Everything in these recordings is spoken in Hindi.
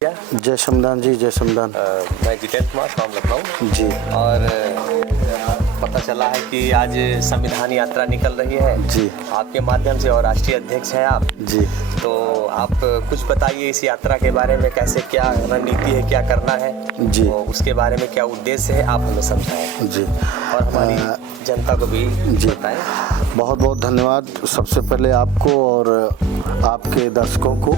जय श्रमदान जी, जय श्रमदान। मैं जितेंद्र कुमार फ्रॉम लखनऊ जी। और पता चला है कि आज संविधान यात्रा निकल रही है जी। आपके माध्यम से और राष्ट्रीय अध्यक्ष हैं आप जी। तो आप कुछ बताइए इस यात्रा के बारे में, कैसे क्या रणनीति है, क्या करना है जी। और उसके बारे में क्या उद्देश्य है, आप हमें समझाएं जी और हमारी जनता को भी जी बताएं। बहुत बहुत धन्यवाद सबसे पहले आपको और आपके दर्शकों को।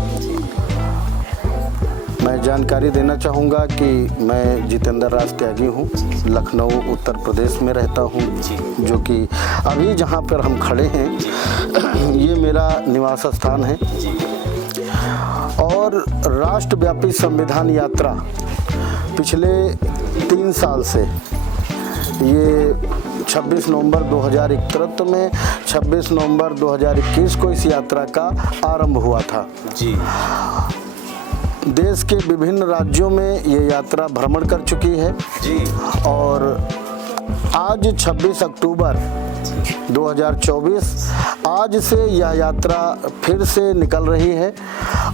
मैं जानकारी देना चाहूँगा कि मैं जितेंद्र राज त्यागी हूँ, लखनऊ उत्तर प्रदेश में रहता हूँ, जो कि अभी जहाँ पर हम खड़े हैं ये मेरा निवास स्थान है। और राष्ट्रव्यापी संविधान यात्रा पिछले 3 साल से ये 26 नवंबर 2021 में 26 नवंबर 2021 को इस यात्रा का आरंभ हुआ था। जी। देश के विभिन्न राज्यों में ये यात्रा भ्रमण कर चुकी है जी। और आज 26 अक्टूबर 2024 आज से यह यात्रा फिर से निकल रही है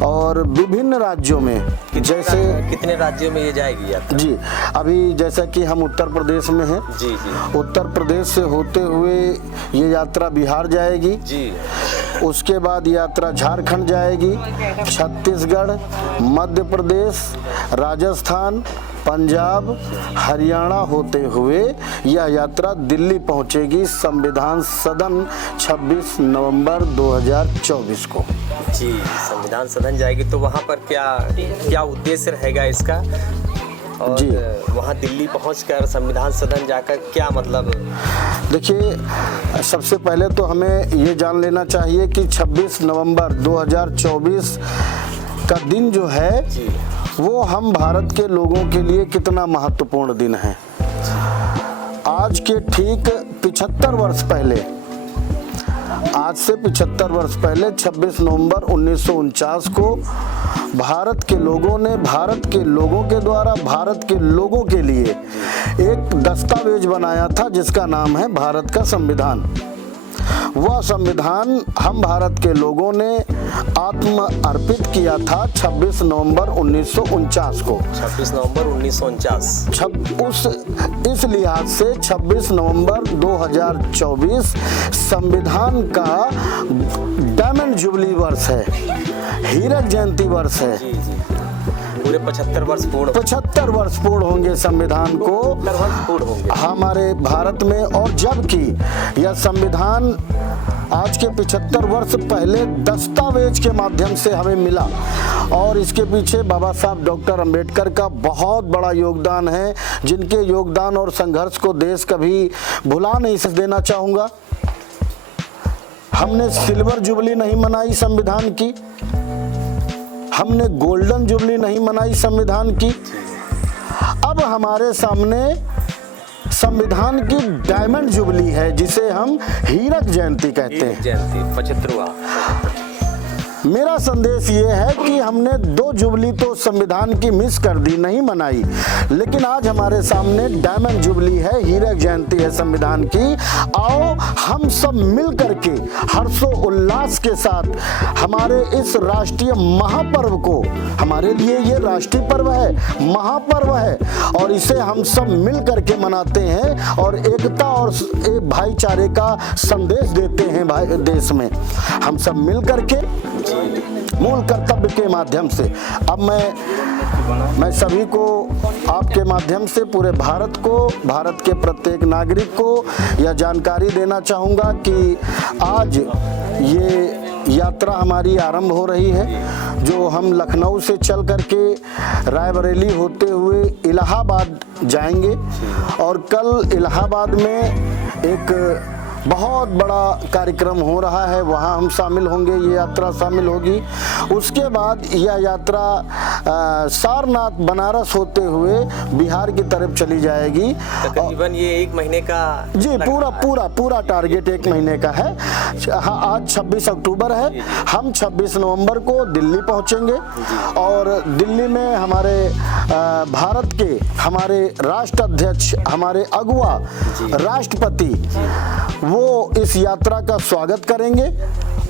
और विभिन्न राज्यों में जैसे कितने राज्यों में ये जाएगी यात्रा? जी, अभी जैसा कि हम उत्तर प्रदेश में हैं, जी जी। उत्तर प्रदेश से होते हुए ये यात्रा बिहार जाएगी जी। उसके बाद यात्रा झारखंड जाएगी, छत्तीसगढ़, मध्य प्रदेश, राजस्थान, पंजाब, हरियाणा होते हुए यह यात्रा दिल्ली पहुंचेगी संविधान सदन 26 नवंबर 2024 को। जी, संविधान सदन जाएगी तो वहाँ पर क्या उद्देश्य रहेगा इसका और जी। वहाँ दिल्ली पहुँचकर संविधान सदन जाकर क्या मतलब? देखिए, सबसे पहले तो हमें ये जान लेना चाहिए कि 26 नवंबर 2024 का दिन जो है जी। वो हम भारत के लोगों के लिए कितना महत्वपूर्ण दिन है। आज के ठीक 75 वर्ष पहले, आज से 75 वर्ष पहले 26 नवंबर 1949 को भारत के लोगों ने भारत के लोगों के द्वारा भारत के लोगों के लिए एक दस्तावेज बनाया था जिसका नाम है भारत का संविधान। वह संविधान हम भारत के लोगों ने आत्म अर्पित किया था 26 नवंबर 1949 को। 26 नवंबर 1949 इस लिहाज से 26 नवंबर 2024 संविधान का डायमंड जुबली वर्ष है, हीरक जयंती वर्ष है। जी जी। पूरे 75 वर्ष पूर्ण 75 वर्ष पूर्ण होंगे संविधान को पूर्ण होंगे हमारे भारत में। और जबकि यह संविधान आज के 75 वर्ष पहले दस्तावेज के माध्यम से हमें मिला और इसके पीछे बाबा साहब डॉक्टर अंबेडकर का बहुत बड़ा योगदान है, जिनके योगदान और संघर्ष को देश कभी भुला नहीं देना चाहूँगा। हमने सिल्वर जुबली नहीं मनाई संविधान की, हमने गोल्डन जुबली नहीं मनाई संविधान की। अब हमारे सामने संविधान की डायमंड जुबली है जिसे हम हीरक जयंती कहते हैं। जयंती 75वां। मेरा संदेश ये है कि हमने 2 जुबली तो संविधान की मिस कर दी, नहीं मनाई, लेकिन आज हमारे सामने डायमंड जुबली है, हीरक जयंती है संविधान की। आओ हम सब मिल करके हर्षो उल्लास के साथ हमारे इस राष्ट्रीय महापर्व को, हमारे लिए ये राष्ट्रीय पर्व है, महापर्व है, और इसे हम सब मिल करके मनाते हैं और एकता और भाईचारे का संदेश देते हैं देश में। हम सब मिल करके मूल कर्तव्य के माध्यम से अब मैं सभी को आपके माध्यम से पूरे भारत को, भारत के प्रत्येक नागरिक को यह जानकारी देना चाहूँगा कि आज ये यात्रा हमारी आरंभ हो रही है, जो हम लखनऊ से चल करके रायबरेली होते हुए इलाहाबाद जाएंगे और कल इलाहाबाद में एक बहुत बड़ा कार्यक्रम हो रहा है, वहाँ हम शामिल होंगे, ये यात्रा शामिल होगी। उसके बाद यह यात्रा सारनाथ बनारस होते हुए बिहार की तरफ चली जाएगी। तकरीबन ये 1 महीने का जी, पूरा टारगेट 1 महीने का है। हाँ, आज 26 अक्टूबर है, हम 26 नवंबर को दिल्ली पहुँचेंगे और दिल्ली में हमारे भारत के हमारे राष्ट्राध्यक्ष, हमारे अगुआ राष्ट्रपति वो इस यात्रा का स्वागत करेंगे।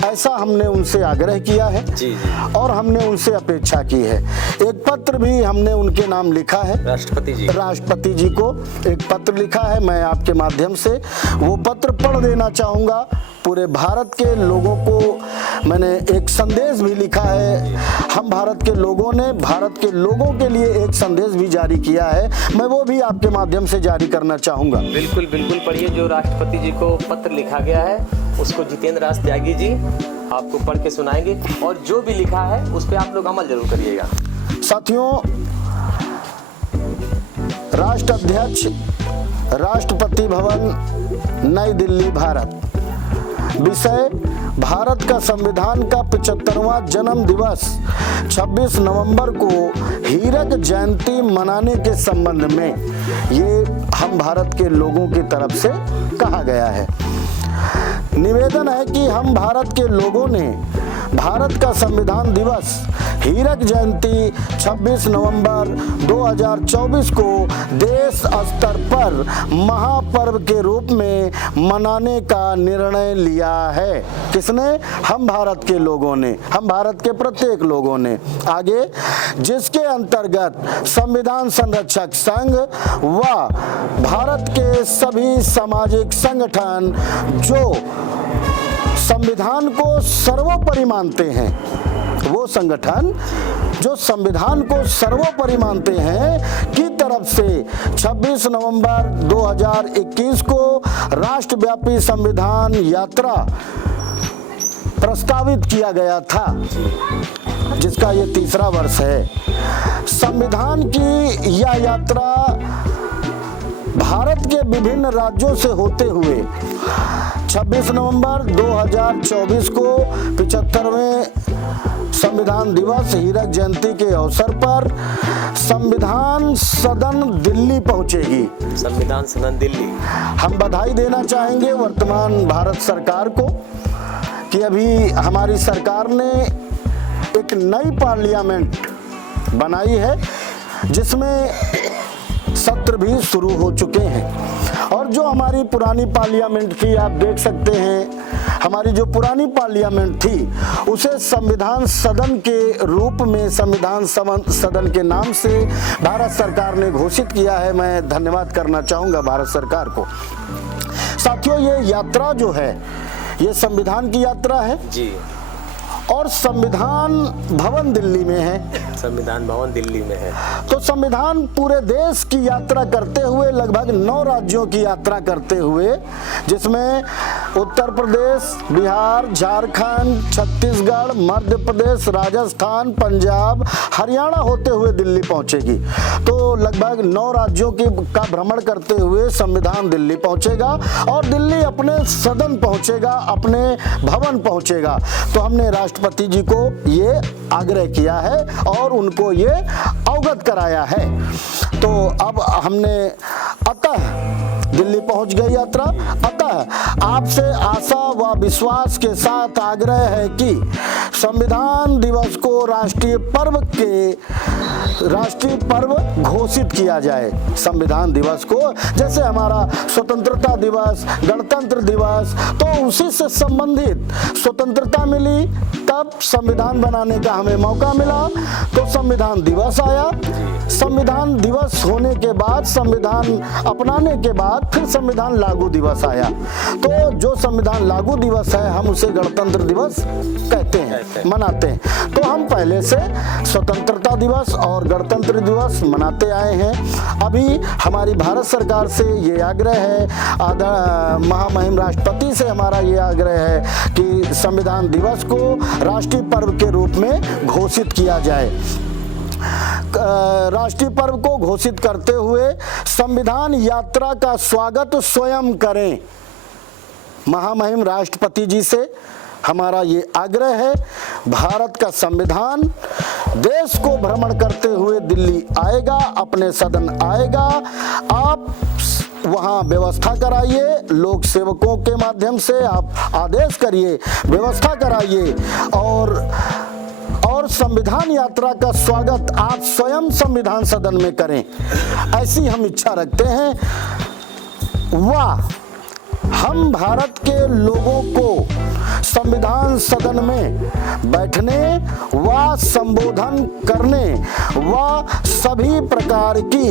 ऐसा हमने उनसे आग्रह किया है जी जी। और हमने उनसे अपेक्षा की है। एक पत्र भी हमने उनके नाम लिखा है, राष्ट्रपति जी को एक पत्र लिखा है। मैं आपके माध्यम से वो पत्र पढ़ देना चाहूँगा। पूरे भारत के लोगों को मैंने एक संदेश भी लिखा है। हम भारत के लोगों ने भारत के लोगों के लिए एक संदेश भी जारी किया है, मैं वो भी आपके माध्यम से जारी करना चाहूँगा। बिल्कुल बिल्कुल पढ़िए। जो राष्ट्रपति जी को पत्र लिखा गया है उसको जितेंद्र राज त्यागी जी आपको पढ़ के सुनाएंगे, और जो भी लिखा है उस पर आप लोग अमल जरूर करिएगा। साथियों, राष्ट्र अध्यक्ष, राष्ट्रपति भवन, नई दिल्ली, भारत। विषय: भारत का संविधान का 75वां जन्म दिवस 26 नवंबर को हीरक जयंती मनाने के संबंध में ये हम भारत के लोगों की तरफ से कहा गया है। निवेदन है कि हम भारत के लोगों ने भारत का संविधान दिवस हीरक जयंती 26 नवंबर 2024 को देश स्तर पर महापर्व के रूप में मनाने का निर्णय लिया है। किसने? हम भारत के लोगों ने, हम भारत के प्रत्येक लोगों ने। आगे, जिसके अंतर्गत संविधान संरक्षक संघ व भारत के सभी सामाजिक संगठन जो संविधान को सर्वोपरि मानते हैं, वो संगठन जो संविधान को सर्वोपरि मानते हैं की तरफ से 26 नवंबर 2021 को राष्ट्रव्यापी संविधान यात्रा प्रस्तावित किया गया था, जिसका ये तीसरा वर्ष है। संविधान की यह यात्रा भारत के विभिन्न राज्यों से होते हुए 26 नवंबर 2024 को 75वें संविधान दिवस हीरक जयंती के अवसर पर संविधान सदन दिल्ली पहुंचेगी। संविधान सदन दिल्ली। हम बधाई देना चाहेंगे वर्तमान भारत सरकार को कि अभी हमारी सरकार ने एक नई पार्लियामेंट बनाई है, जिसमें सत्र भी शुरू हो चुके हैं। और जो हमारी पुरानी पार्लियामेंट थी, आप देख सकते हैं, हमारी जो पुरानी पार्लियामेंट थी उसे संविधान सदन के रूप में, संविधान सदन के नाम से भारत सरकार ने घोषित किया है। मैं धन्यवाद करना चाहूँगा भारत सरकार को। साथियों, ये यात्रा जो है ये संविधान की यात्रा है जी, और संविधान भवन दिल्ली में है। संविधान भवन दिल्ली में है। तो संविधान पूरे देश की यात्रा करते हुए, लगभग 9 राज्यों की यात्रा करते हुए, जिसमें उत्तर प्रदेश, बिहार, झारखंड, छत्तीसगढ़, मध्य प्रदेश, राजस्थान, पंजाब, हरियाणा होते हुए दिल्ली पहुंचेगी। तो लगभग 9 राज्यों का भ्रमण करते हुए संविधान दिल्ली पहुंचेगा और दिल्ली अपने सदन पहुंचेगा, अपने भवन पहुंचेगा। तो हमने राष्ट्रपति जी को ये आग्रह किया है और उनको ये अवगत कराया है। तो अब हमने अतः दिल्ली पहुंच गई यात्रा। अतः आपसे आशा व विश्वास के साथ आग्रह है कि संविधान दिवस को राष्ट्रीय पर्व घोषित किया जाए। संविधान दिवस को, जैसे हमारा स्वतंत्रता दिवस, गणतंत्र दिवस, तो उसी से संबंधित स्वतंत्रता मिली तब संविधान बनाने का हमें मौका मिला, तो संविधान दिवस आया। संविधान दिवस होने के बाद, संविधान अपनाने के बाद फिर संविधान लागू दिवस आया। तो जो संविधान लागू दिवस है हम उसे गणतंत्र दिवस कहते हैं, मनाते हैं। तो हम पहले से स्वतंत्रता दिवस और गणतंत्र दिवस मनाते आए हैं। अभी हमारी भारत सरकार से ये आग्रह है, महामहिम राष्ट्रपति से हमारा ये आग्रह है कि संविधान दिवस को राष्ट्रीय पर्व के रूप में घोषित किया जाए। राष्ट्रीय पर्व को घोषित करते हुए संविधान यात्रा का स्वागत स्वयं करें। महामहिम राष्ट्रपति जी से हमारा ये आग्रह है। भारत का संविधान देश को भ्रमण करते हुए दिल्ली आएगा, अपने सदन आएगा। आप वहाँ व्यवस्था कराइए, लोक सेवकों के माध्यम से आप आदेश करिए, व्यवस्था कराइए और संविधान यात्रा का स्वागत आप स्वयं संविधान सदन में करें, ऐसी हम इच्छा रखते हैं। वाह, हम भारत के लोगों को संविधान सदन में बैठने व संबोधन करने व सभी प्रकार की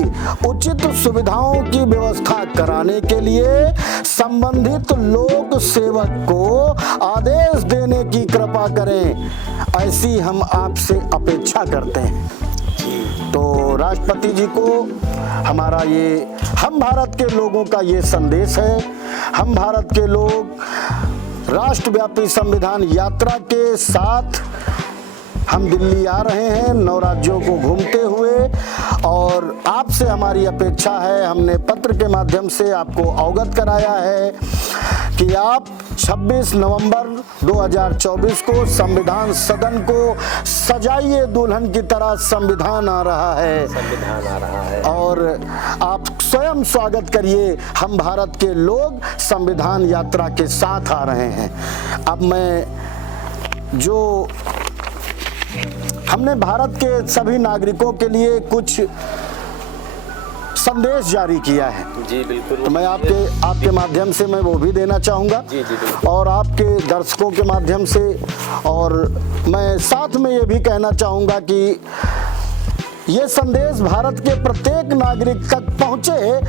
उचित सुविधाओं की व्यवस्था कराने के लिए संबंधित लोक सेवक को आदेश देने की कृपा करें, ऐसी हम आपसे अपेक्षा करते हैं। तो राष्ट्रपति जी को हमारा ये हम भारत के लोगों का ये संदेश है। हम भारत के लोग राष्ट्रव्यापी संविधान यात्रा के साथ हम दिल्ली आ रहे हैं 9 राज्यों को घूमते हुए, और आपसे हमारी अपेक्षा है, हमने पत्र के माध्यम से आपको अवगत कराया है कि आप 26 नवंबर 2024 को संविधान सदन को सजाइए दुल्हन की तरह, संविधान आ रहा है, संविधान आ रहा है, और आप स्वयं स्वागत करिए। हम भारत के लोग संविधान यात्रा के साथ आ रहे हैं। अब मैं जो हमने भारत के सभी नागरिकों के लिए कुछ संदेश जारी किया है, जी बिल्कुल, तो मैं आपके माध्यम से मैं वो भी देना चाहूँगा, जी बिल्कुल, और आपके दर्शकों के माध्यम से, और मैं साथ में ये भी कहना चाहूँगा कि ये संदेश भारत के प्रत्येक नागरिक तक पहुँचे,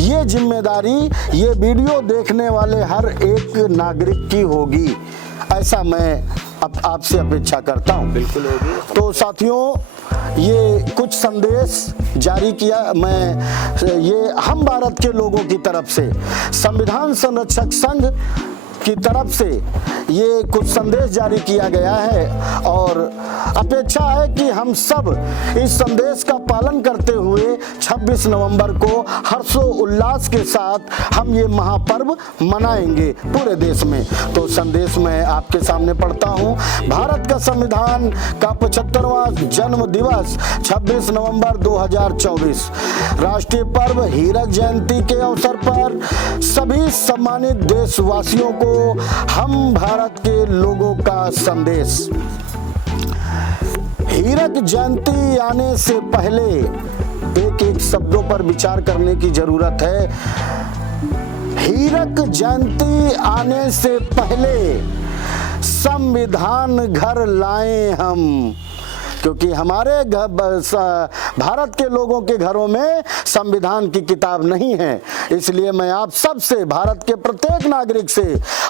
ये जिम्मेदारी ये वीडियो देखने वाले हर एक नागरिक की होगी, ऐसा मैं आपसे अपेक्षा करता हूँ। बिल्कुल होगी। तो साथियों, ये कुछ संदेश जारी किया मैं, ये हम भारत के लोगों की तरफ से संविधान संरक्षक संघ की तरफ से ये कुछ संदेश जारी किया गया है, और अपेक्षा है कि हम सब इस संदेश का पालन करते हुए 26 नवंबर को हर्षोल्लास के साथ हम ये महापर्व मनाएंगे पूरे देश में। तो संदेश मैं आपके सामने पढ़ता हूँ। भारत का संविधान का 75वां जन्म दिवस 26 नवंबर 2024 राष्ट्रीय पर्व हीरक जयंती के अवसर पर सभी सम्मानित देशवासियों को हम भारत के लोगों का संदेश। हीरक जयंती आने से पहले एक एक शब्दों पर विचार करने की जरूरत है। हीरक जयंती आने से पहले संविधान घर लाए हम, क्योंकि हमारे भारत के लोगों के घरों में संविधान की किताब नहीं है। इसलिए मैं आप सब से, भारत के प्रत्येक नागरिक से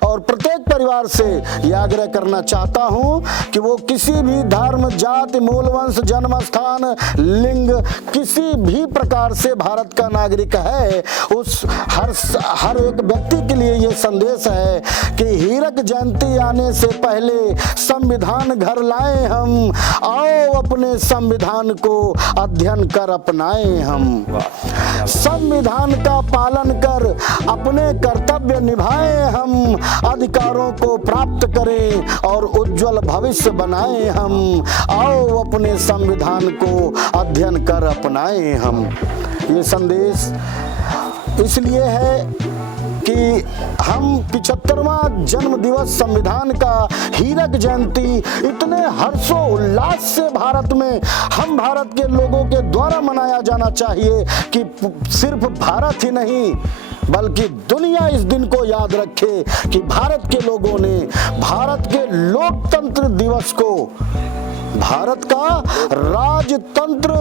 और प्रत्येक परिवार से यह आग्रह करना चाहता हूं कि वो किसी भी धर्म, जाति, मूल वंश, जन्म स्थान, लिंग, किसी भी प्रकार से भारत का नागरिक है, उस हर एक व्यक्ति के लिए ये संदेश है कि हीरक जयंती आने से पहले संविधान घर लाए हम, आओ अपने संविधान को अध्ययन कर अपनाएं हम, संविधान का पालन कर अपने कर्तव्य निभाएं हम, अधिकारों को प्राप्त करें और उज्जवल भविष्य बनाएं हम, आओ अपने संविधान को अध्ययन कर अपनाएं हम। ये संदेश इसलिए है कि हम 75वां जन्म दिवस संविधान का हीरक जयंती इतने हर्षोल्लास से भारत में हम भारत के लोगों के द्वारा मनाया जाना चाहिए कि सिर्फ भारत ही नहीं बल्कि दुनिया इस दिन को याद रखे कि भारत के लोगों ने भारत के लोकतंत्र दिवस को, भारत का राजतंत्र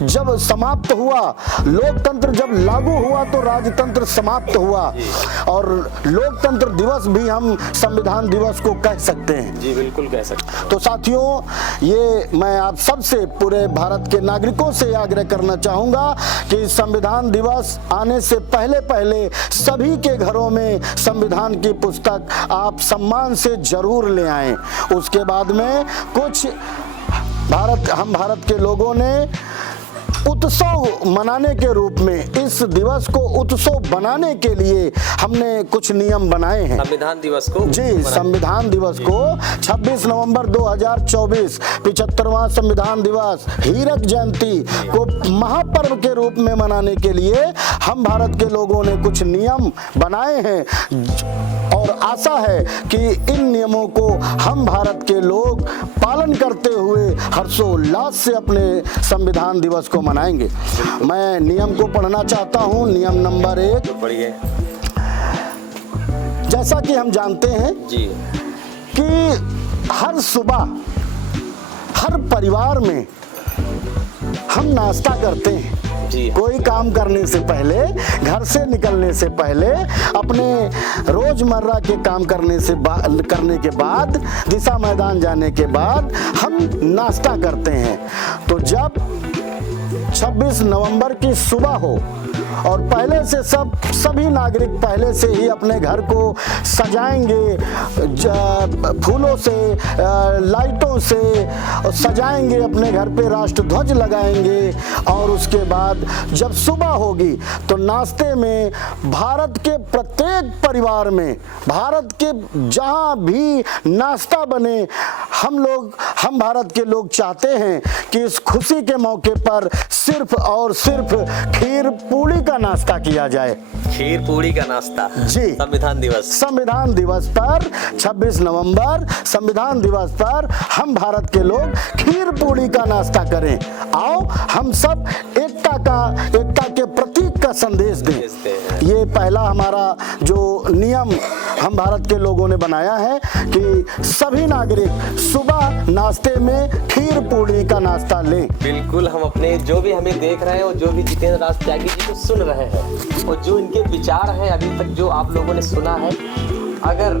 जब समाप्त हुआ, लोकतंत्र जब लागू हुआ तो राजतंत्र समाप्त हुआ, और लोकतंत्र दिवस भी हम संविधान दिवस को कह सकते हैं। जी बिल्कुल कह सकते हैं। तो साथियों, ये मैं आप सबसे, पूरे भारत के नागरिकों से आग्रह करना चाहूंगा कि संविधान दिवस आने से पहले सभी के घरों में संविधान की पुस्तक आप सम्मान से जरूर ले आएं। उसके बाद में कुछ हम भारत के लोगों ने उत्सव मनाने के रूप में इस दिवस को उत्सव बनाने के लिए हमने कुछ नियम बनाए हैं। संविधान दिवस को जी, संविधान दिवस को 26 नवंबर 2024 75वां संविधान दिवस हीरक जयंती को महापर्व के रूप में मनाने के लिए हम भारत के लोगों ने कुछ नियम बनाए हैं, और आशा है कि इन नियमों को हम भारत के लोग पालन करते हुए हर्षोल्लास से अपने संविधान दिवस को मनाएंगे। मैं नियम को पढ़ना चाहता हूँ। नियम नंबर 1, पढ़िए। जैसा कि हम जानते हैं जी कि हर सुबह हर परिवार में हम नाश्ता करते हैं। जी कोई काम करने से पहले, घर से निकलने से पहले, अपने रोजमर्रा के काम करने के बाद, दिशा मैदान जाने के बाद हम नाश्ता करते हैं। तो जब 26 नवंबर की सुबह हो और पहले से सभी नागरिक पहले से ही अपने घर को सजाएंगे, फूलों से, लाइटों से सजाएंगे, अपने घर पे राष्ट्र ध्वज लगाएंगे और उसके बाद जब सुबह होगी तो नाश्ते में भारत के प्रत्येक परिवार में, भारत के जहां भी नाश्ता बने, हम भारत के लोग चाहते हैं कि इस खुशी के मौके पर सिर्फ और सिर्फ खीर पूड़ी का नाश्ता किया जाए। खीर पूड़ी का नाश्ता जी। संविधान दिवस पर 26 नवंबर संविधान दिवस पर हम भारत के लोग खीर पूड़ी का नाश्ता करें। आओ हम सब एकता के प्रतीक का संदेश दें। ये पहला हमारा जो नियम हम भारत के लोगों ने बनाया है कि सभी नागरिक सुबह नाश्ते में खीर पूड़ी का नाश्ता लें। बिल्कुल, हम अपने जो भी हमें देख रहे हैं और जो भी जितेंद्र राज त्यागी जी को सुन रहे हैं और जो इनके विचार हैं अभी तक जो आप लोगों ने सुना है, अगर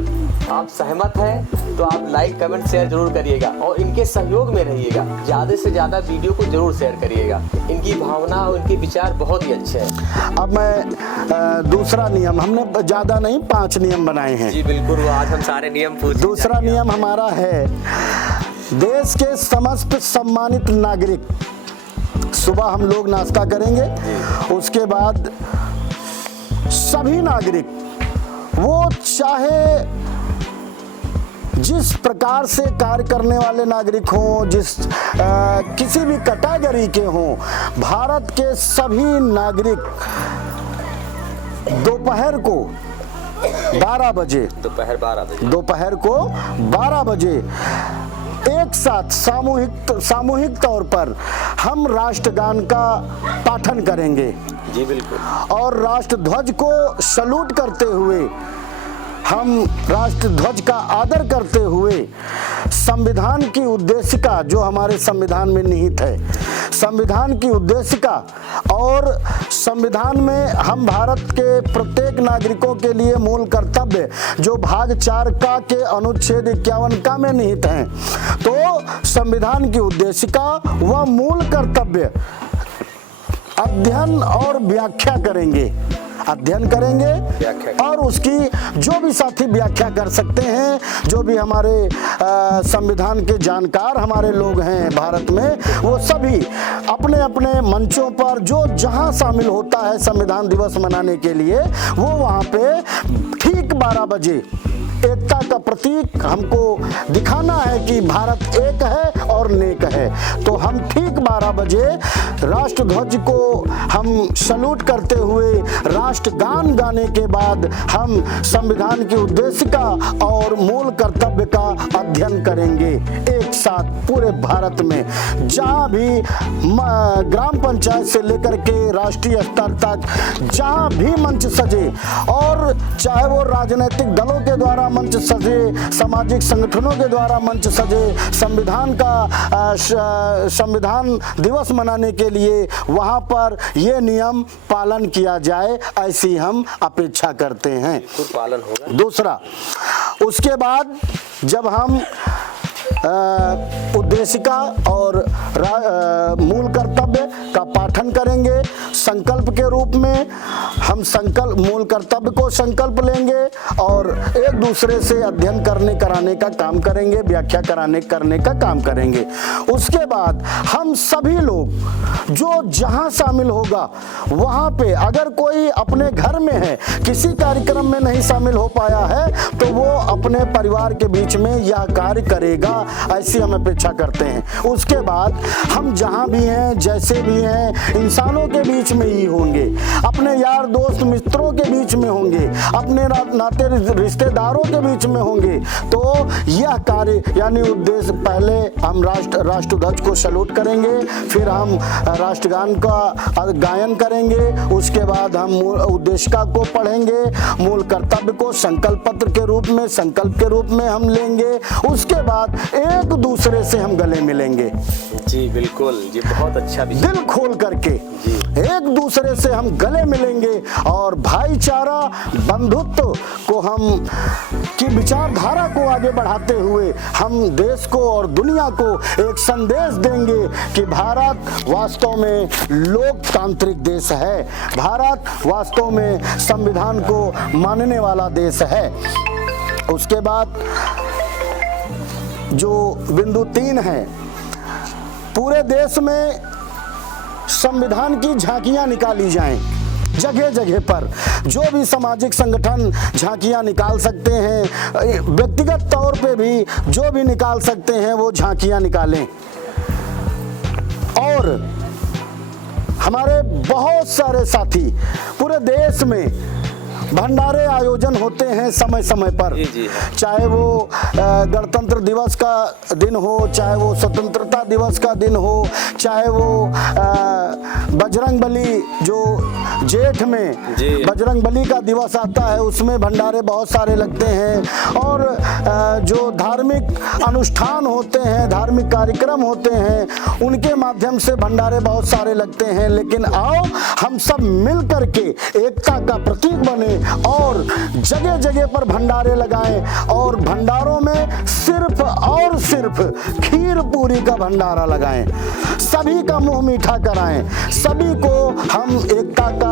आप सहमत हैं तो आप लाइक कमेंट शेयर जरूर करिएगा और इनके सहयोग में रहिएगा। ज़्यादा से ज़्यादा वीडियो को जरूर शेयर करिएगा। इनकी भावना और इनके विचार बहुत ही अच्छे हैं। अब मैं दूसरा नियम, हमने ज़्यादा नहीं 5 नियम बनाए हैं। जी बिल्कुल, वो आज हम सारे नियम पूछ। दूसरा नियम हमारा है, देश के समस्त सम्मानित नागरिक, सुबह हम लोग नाश्ता करेंगे, उसके बाद सभी नागरिक, वो चाहे जिस प्रकार से कार्य करने वाले नागरिक हों, किसी भी कैटेगरी के हों, भारत के सभी नागरिक दोपहर को 12 बजे, दोपहर को 12 बजे एक साथ सामूहिक तौर पर हम राष्ट्रगान का पाठन करेंगे। जी बिल्कुल। और राष्ट्र ध्वज को सैल्यूट करते हुए, हम राष्ट्र ध्वज का आदर करते हुए संविधान की उद्देशिका जो हमारे संविधान में निहित है, संविधान की उद्देशिका और संविधान में हम भारत के प्रत्येक नागरिकों के लिए मूल कर्तव्य जो भाग 4 का के अनुच्छेद 51 का में निहित हैं, तो संविधान की उद्देशिका व मूल कर्तव्य अध्ययन और व्याख्या करेंगे, और उसकी जो भी साथी व्याख्या कर सकते हैं, जो भी हमारे संविधान के जानकार हमारे लोग हैं भारत में, वो सभी अपने अपने मंचों पर जो जहां शामिल होता है संविधान दिवस मनाने के लिए, वो वहां पे ठीक 12 बजे एकता का प्रतीक हमको दिखाना है कि भारत एक है और नेक है। तो हम ठीक 12 बजे राष्ट्र ध्वज को हम सैल्यूट करते हुए राष्ट्रगान गाने के बाद हम संविधान की उद्देशिका और मूल कर्तव्य का अध्ययन करेंगे एक साथ पूरे भारत में। जहाँ भी ग्राम पंचायत से लेकर के राष्ट्रीय स्तर तक जहाँ भी मंच सजे, और चाहे वो राजनीतिक दलों के द्वारा मंच सजे, सामाजिक संगठनों के द्वारा मंच सजे, संविधान दिवस मनाने के लिए वहां पर ये नियम पालन किया जाए, ऐसी हम अपेक्षा करते हैं। पालन होगा। दूसरा, उसके बाद जब हम उद्देशिका और मूल कर्तव्य का पाठन करेंगे, संकल्प के रूप में हम मूल कर्तव्य को संकल्प लेंगे और एक दूसरे से अध्ययन कराने का काम करेंगे, व्याख्या करने का काम करेंगे। उसके बाद हम सभी लोग जो जहां शामिल होगा वहां पे, अगर कोई अपने घर में है, किसी कार्यक्रम में नहीं शामिल हो पाया है, तो वो अपने परिवार के बीच में यह कार्य करेगा, ऐसी हम अपेक्षा करते हैं। उसके बाद हम जहां भी हैं, जैसे भी हैं, इंसानों के बीच में ही होंगे, अपने यार दोस्त मित्रों के बीच में होंगे, अपने नाते रिश्तेदारों के बीच में होंगे, तो यह कार्य यानी उद्देश्य, पहले हम राष्ट्रध्वज को सैल्यूट करेंगे, फिर हम राष्ट्रगान का गायन करेंगे, उसके बाद हम उद्देशिका को पढ़ेंगे, मूल कर्तव्य को संकल्प पत्र के रूप में, संकल्प के रूप में हम लेंगे, उसके बाद एक दूसरे से हम गले मिलेंगे। जी बिल्कुल, ये बहुत अच्छा विषय। दिल खोल करके एक दूसरे से हम गले मिलेंगे और भाईचारा, बंधुत्व को हम की विचारधारा को आगे बढ़ाते हुए हम देश को और दुनिया को एक संदेश देंगे कि भारत वास्तव में लोकतांत्रिक देश है, भारत वास्तव में संविधान को मानने वाला देश है। उसके बाद जो बिंदु 3 है, पूरे देश में संविधान की झांकियां निकाली जाएं, जगह जगह पर जो भी सामाजिक संगठन झांकियां निकाल सकते हैं, व्यक्तिगत तौर पे भी जो भी निकाल सकते हैं वो झांकियां निकालें। और हमारे बहुत सारे साथी पूरे देश में भंडारे आयोजन होते हैं समय समय पर, चाहे वो गणतंत्र दिवस का दिन हो, चाहे वो स्वतंत्रता दिवस का दिन हो, चाहे वो बजरंगबली जो जेठ में बजरंगबली का दिवस आता है उसमें भंडारे बहुत सारे लगते हैं, और जो धार्मिक अनुष्ठान होते हैं, धार्मिक कार्यक्रम होते हैं, उनके माध्यम से भंडारे बहुत सारे लगते हैं। लेकिन आओ हम सब मिल करके एकता का प्रतीक बने और जगह जगह पर भंडारे लगाएं, और भंडारों में सिर्फ और सिर्फ खीर पूरी का भंडारा लगाएं, सभी का मुंह मीठा कराएं, सभी को हम एकता का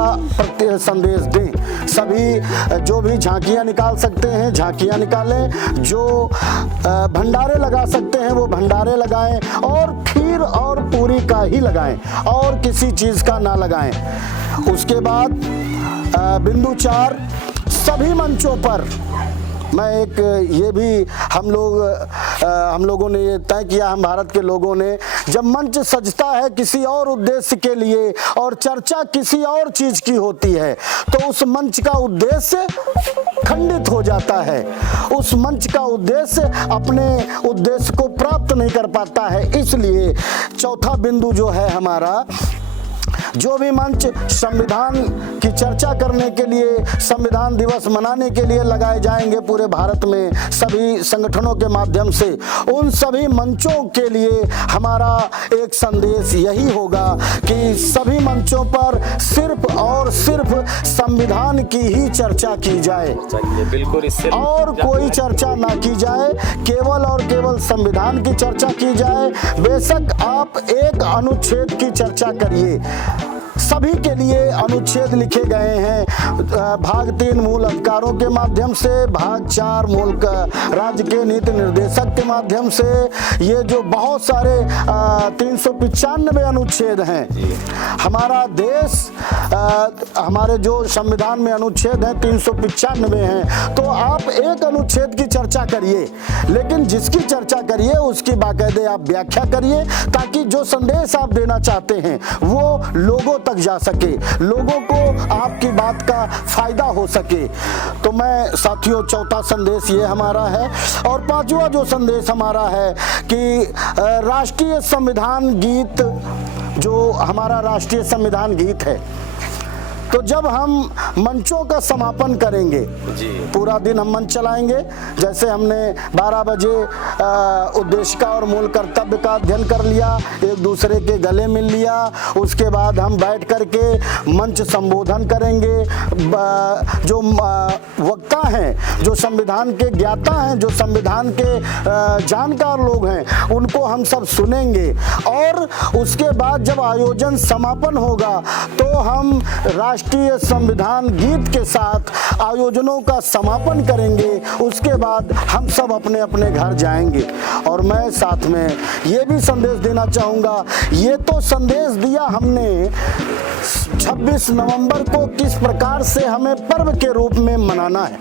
संदेश दें। सभी जो भी झांकियां निकाल सकते हैं झांकियां निकालें, जो भंडारे लगा सकते हैं वो भंडारे लगाएं, और खीर और पूरी का ही लगाएं और किसी चीज का ना लगाएं। उसके बाद बिंदु 4, सभी मंचों पर मैं एक ये भी हम लोगों ने ये तय किया, हम भारत के लोगों ने, जब मंच सजता है किसी और उद्देश्य के लिए और चर्चा किसी और चीज की होती है तो उस मंच का उद्देश्य खंडित हो जाता है, उस मंच का उद्देश्य अपने उद्देश्य को प्राप्त नहीं कर पाता है। इसलिए चौथा बिंदु जो है हमारा, जो भी मंच संविधान की चर्चा करने के लिए, संविधान दिवस मनाने के लिए लगाए जाएंगे पूरे भारत में सभी संगठनों के माध्यम से, उन सभी मंचों के लिए हमारा एक संदेश यही होगा कि सभी मंचों पर सिर्फ और सिर्फ संविधान की ही चर्चा की जाए, बिल्कुल, इससे और कोई चर्चा ना की जाए, केवल और केवल संविधान की चर्चा की जाए। बेशक आप एक अनुच्छेद की चर्चा करिए, सभी के लिए अनुच्छेद लिखे गए हैं, भाग 3 मूल अधिकारों के माध्यम से, भाग 4 मूल राज्य के नीति निर्देशक के माध्यम से, ये जो बहुत सारे 395 अनुच्छेद हैं। हमारा देश, हमारे जो संविधान में अनुच्छेद हैं 395 हैं, तो आप एक अनुच्छेद की चर्चा करिए, लेकिन जिसकी चर्चा करिए उसकी बाकायदे आप व्याख्या करिए, ताकि जो संदेश आप देना चाहते हैं वो लोगों तक जा सके, लोगों को आपकी बात का फायदा हो सके। तो मैं साथियों, चौथा संदेश ये हमारा है। और पांचवा जो संदेश हमारा है कि राष्ट्रीय संविधान गीत, जो हमारा राष्ट्रीय संविधान गीत है, तो जब हम मंचों का समापन करेंगे, पूरा दिन हम मंच चलाएंगे, जैसे हमने 12 बजे उद्देशिका और मूल कर्तव्य का अध्ययन कर लिया, एक दूसरे के गले मिल लिया, उसके बाद हम बैठ करके मंच संबोधन करेंगे। जो वक्ता हैं, जो संविधान के ज्ञाता हैं, जो संविधान के जानकार लोग हैं, उनको हम सब सुनेंगे, और उसके बाद जब आयोजन समापन होगा तो हम राष्ट्रीय संविधान गीत के साथ आयोजनों का समापन करेंगे। उसके बाद हम सब अपने अपने घर जाएंगे। और मैं साथ में ये भी संदेश देना चाहूँगा, ये तो संदेश दिया हमने 26 नवंबर को किस प्रकार से हमें पर्व के रूप में मनाना है,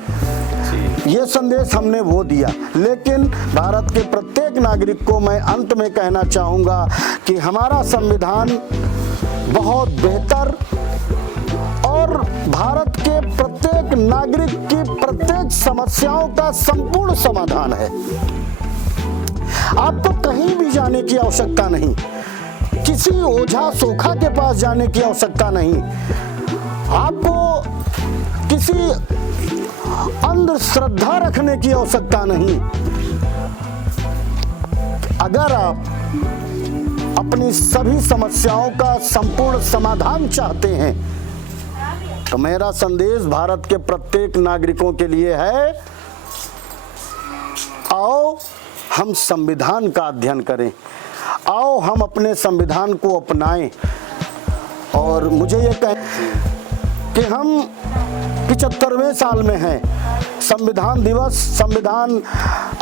ये संदेश हमने वो दिया, लेकिन भारत के प्रत्येक नागरिक को मैं अंत में कहना चाहूँगा कि हमारा संविधान बहुत बेहतर और भारत के प्रत्येक नागरिक की प्रत्येक समस्याओं का संपूर्ण समाधान है। आपको कहीं भी जाने की आवश्यकता नहीं, किसी ओझा सोखा के पास जाने की आवश्यकता नहीं, आपको किसी अंधश्रद्धा रखने की आवश्यकता नहीं। अगर आप अपनी सभी समस्याओं का संपूर्ण समाधान चाहते हैं तो मेरा संदेश भारत के प्रत्येक नागरिकों के लिए है, आओ हम संविधान का अध्ययन करें, आओ हम अपने संविधान को अपनाएं। और मुझे ये कहें कि हम 75वें साल में हैं, संविधान दिवस, संविधान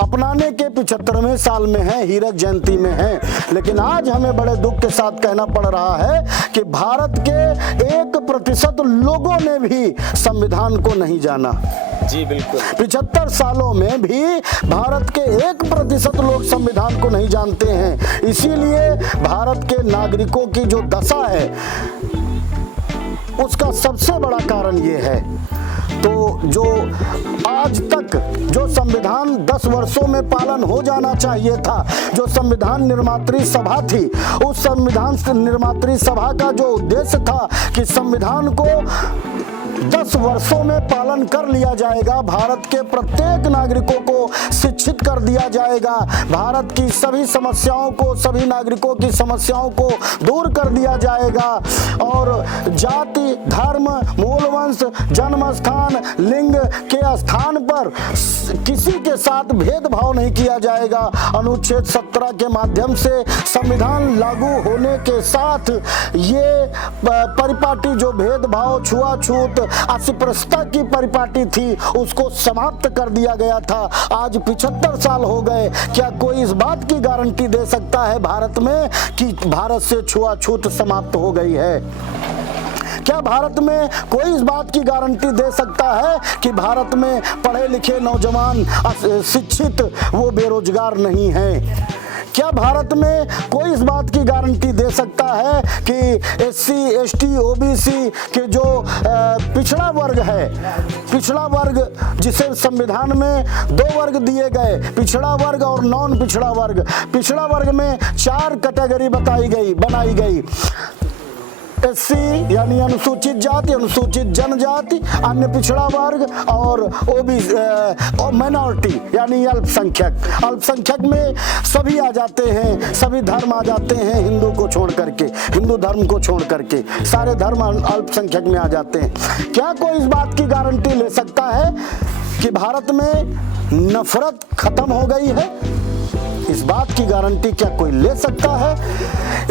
अपनाने के 75वें साल में है, हीरक जयंती में है। लेकिन आज हमें बड़े दुख के साथ कहना पड़ रहा है कि भारत के 1% लोगों ने भी संविधान को नहीं जाना। जी बिल्कुल। 75 सालों में भी भारत के 1% लोग संविधान को नहीं जानते हैं। इसीलिए भारत के नागरिकों की जो दशा है उसका सबसे बड़ा कारण ये है। तो जो आज तक जो संविधान 10 वर्षों में पालन हो जाना चाहिए था, जो संविधान निर्मात्री सभा थी, उस संविधान निर्मात्री सभा का जो उद्देश्य था कि संविधान को 10 वर्षों में पालन कर लिया जाएगा, भारत के प्रत्येक नागरिकों को शिक्षित कर दिया जाएगा, भारत की सभी समस्याओं को, सभी नागरिकों की समस्याओं को दूर कर दिया जाएगा और जाति, धर्म, मूल वंश, जन्म स्थान, लिंग के स्थान पर किसी के साथ भेदभाव नहीं किया जाएगा। अनुच्छेद 17 के माध्यम से संविधान लागू होने के साथ ये परिपाटी, जो भेदभाव, छुआछूत, अस्पृश्यता की परिपाटी थी, उसको समाप्त कर दिया गया था। आज 75 साल हो गए। क्या कोई इस बात की गारंटी दे सकता है भारत में कि भारत से छुआछूत समाप्त हो गई है? क्या भारत में कोई इस बात की गारंटी दे सकता है कि भारत में पढ़े लिखे नौजवान, शिक्षित, वो बेरोजगार नहीं हैं? क्या भारत में कोई इस बात की गारंटी दे सकता है कि SC, ST, OBC के जो पिछड़ा वर्ग है, पिछड़ा वर्ग जिसे संविधान में 2 वर्ग दिए गए, पिछड़ा वर्ग और नॉन पिछड़ा वर्ग, पिछड़ा वर्ग में 4 कैटेगरी बनाई गई। SC यानी अनुसूचित जाति, अनुसूचित जनजाति, अन्य पिछड़ा वर्ग और OBC और माइनॉरिटी यानी अल्पसंख्यक। अल्पसंख्यक में सभी आ जाते हैं, सभी धर्म आ जाते हैं, हिंदू को छोड़ करके, हिंदू धर्म को छोड़ करके सारे धर्म अल्पसंख्यक में आ जाते हैं। क्या कोई इस बात की गारंटी ले सकता है कि भारत में नफरत खत्म हो गई है? इस बात की गारंटी क्या कोई ले सकता है?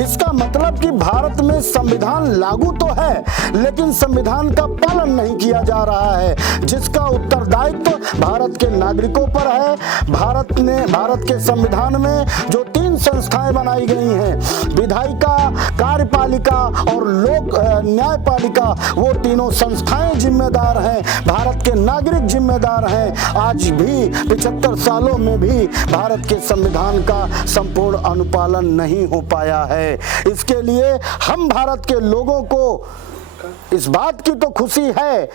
इसका मतलब कि भारत में संविधान लागू तो है लेकिन संविधान का पालन नहीं किया जा रहा है, जिसका उत्तरदायित्व भारत के नागरिकों पर है। भारत के संविधान में जो 3 संस्थाएं बनाई गई हैं, विधायिका, कार्यपालिका और लोक न्यायपालिका, वो तीनों संस्थाएं जिम्मेदार हैं, भारत के नागरिक जिम्मेदार हैं। आज भी 75 सालों में भी भारत के संविधान का संपूर्ण अनुपालन नहीं हो पाया है। इसके लिए हम भारत के लोगों को इस बात की तो खुशी है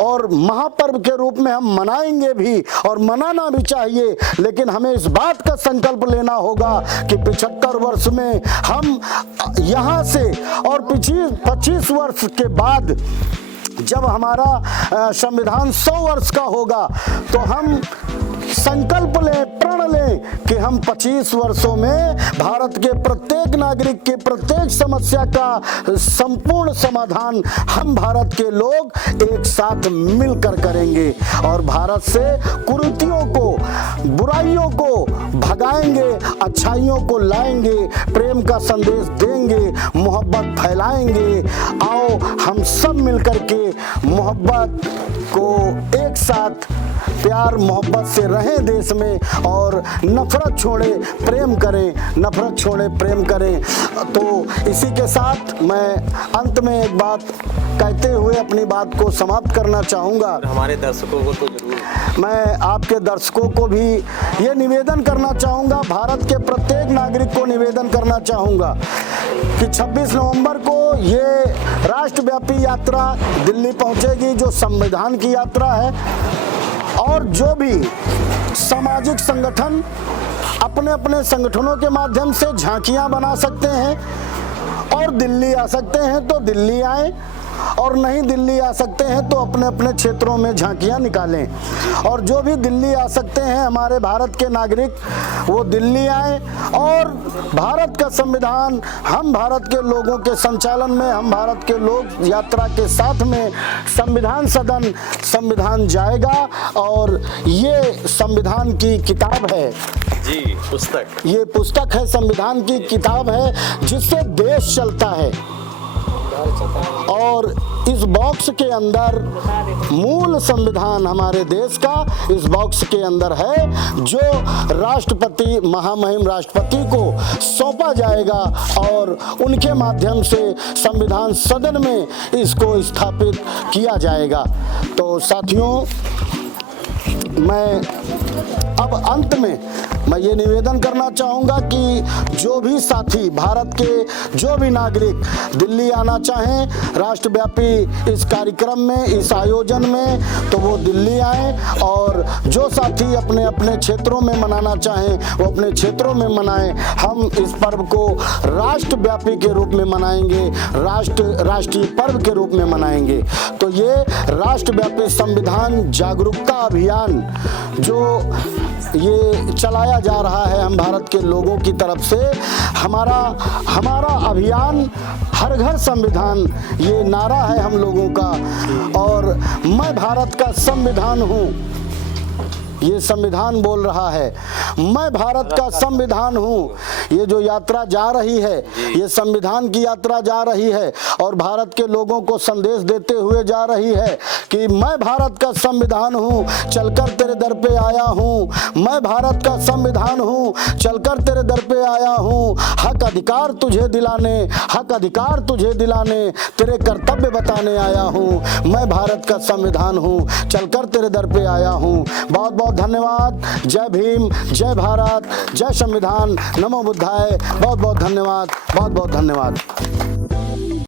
और महापर्व के रूप में हम मनाएंगे भी और मनाना भी चाहिए, लेकिन हमें इस बात का संकल्प लेना होगा कि 75 वर्ष में हम यहाँ से और 25 वर्ष के बाद जब हमारा संविधान 100 वर्ष का होगा तो हम संकल्प लें, प्रण लें कि हम 25 वर्षों में भारत के प्रत्येक नागरिक के प्रत्येक समस्या का संपूर्ण समाधान हम भारत के लोग एक साथ मिलकर करेंगे और भारत से कुरीतियों को, बुराइयों को भगाएंगे, अच्छाइयों को लाएंगे, प्रेम का संदेश देंगे, मोहब्बत फैलाएंगे। आओ हम सब मिलकर के मोहब्बत को एक साथ, प्यार मोहब्बत से रहें देश में और नफरत छोड़े प्रेम करें, नफरत छोड़े प्रेम करें। तो इसी के साथ मैं अंत में एक बात कहते हुए अपनी बात को समाप्त करना चाहूँगा। हमारे दर्शकों को तो जरूर, मैं आपके दर्शकों को भी ये निवेदन करना चाहूँगा, भारत के प्रत्येक नागरिक को निवेदन करना चाहूँगा कि 26 नवंबर को ये राष्ट्रव्यापी यात्रा दिल्ली पहुंचेगी जो संविधान की यात्रा है। और जो भी सामाजिक संगठन अपने अपने संगठनों के माध्यम से झांकियां बना सकते हैं और दिल्ली आ सकते हैं तो दिल्ली आए, और नहीं दिल्ली आ सकते हैं तो अपने अपने क्षेत्रों में झांकियां निकालें। और जो भी दिल्ली आ सकते हैं हमारे भारत के नागरिक, वो दिल्ली आए और भारत का संविधान हम भारत के लोगों के संचालन में, हम भारत के लोग यात्रा के साथ में संविधान सदन संविधान जाएगा। और ये संविधान की किताब है जी, पुस्तक, ये पुस्तक है, संविधान की किताब है जिससे देश चलता है। और इस बॉक्स के अंदर मूल संविधान हमारे देश का इस बॉक्स के अंदर है, जो राष्ट्रपति, महामहिम राष्ट्रपति को सौंपा जाएगा और उनके माध्यम से संविधान सदन में इसको स्थापित किया जाएगा। तो साथियों, मैं अब अंत में मैं ये निवेदन करना चाहूँगा कि जो भी साथी, भारत के जो भी नागरिक दिल्ली आना चाहें राष्ट्रव्यापी इस कार्यक्रम में, इस आयोजन में, तो वो दिल्ली आएँ। और जो साथी अपने अपने क्षेत्रों में मनाना चाहें वो अपने क्षेत्रों में मनाएं। हम इस पर्व को राष्ट्रव्यापी के रूप में मनाएंगे, राष्ट्रीय पर्व के रूप में मनाएंगे। तो ये राष्ट्रव्यापी संविधान जागरूकता अभियान जो ये चलाया जा रहा है हम भारत के लोगों की तरफ से, हमारा अभियान हर घर संविधान, ये नारा है हम लोगों का। और मैं भारत का संविधान हूँ, ये संविधान बोल रहा है, मैं भारत का संविधान हूँ। ये जो यात्रा जा रही है ये संविधान की यात्रा जा रही है और भारत के लोगों को संदेश देते हुए जा रही है कि मैं भारत का संविधान हूँ, चलकर तेरे दर पे आया हूँ। मैं भारत का संविधान हूँ, चलकर तेरे दर पे आया हूँ। हक अधिकार तुझे दिलाने, हक अधिकार तुझे दिलाने, तेरे कर्तव्य बताने आया हूँ। मैं भारत का संविधान हूँ, चलकर तेरे दर पे आया हूँ। बहुत बहुत धन्यवाद। जय भीम, जय भारत, जय संविधान, नमो बुद्धाय। बहुत बहुत धन्यवाद, बहुत बहुत धन्यवाद।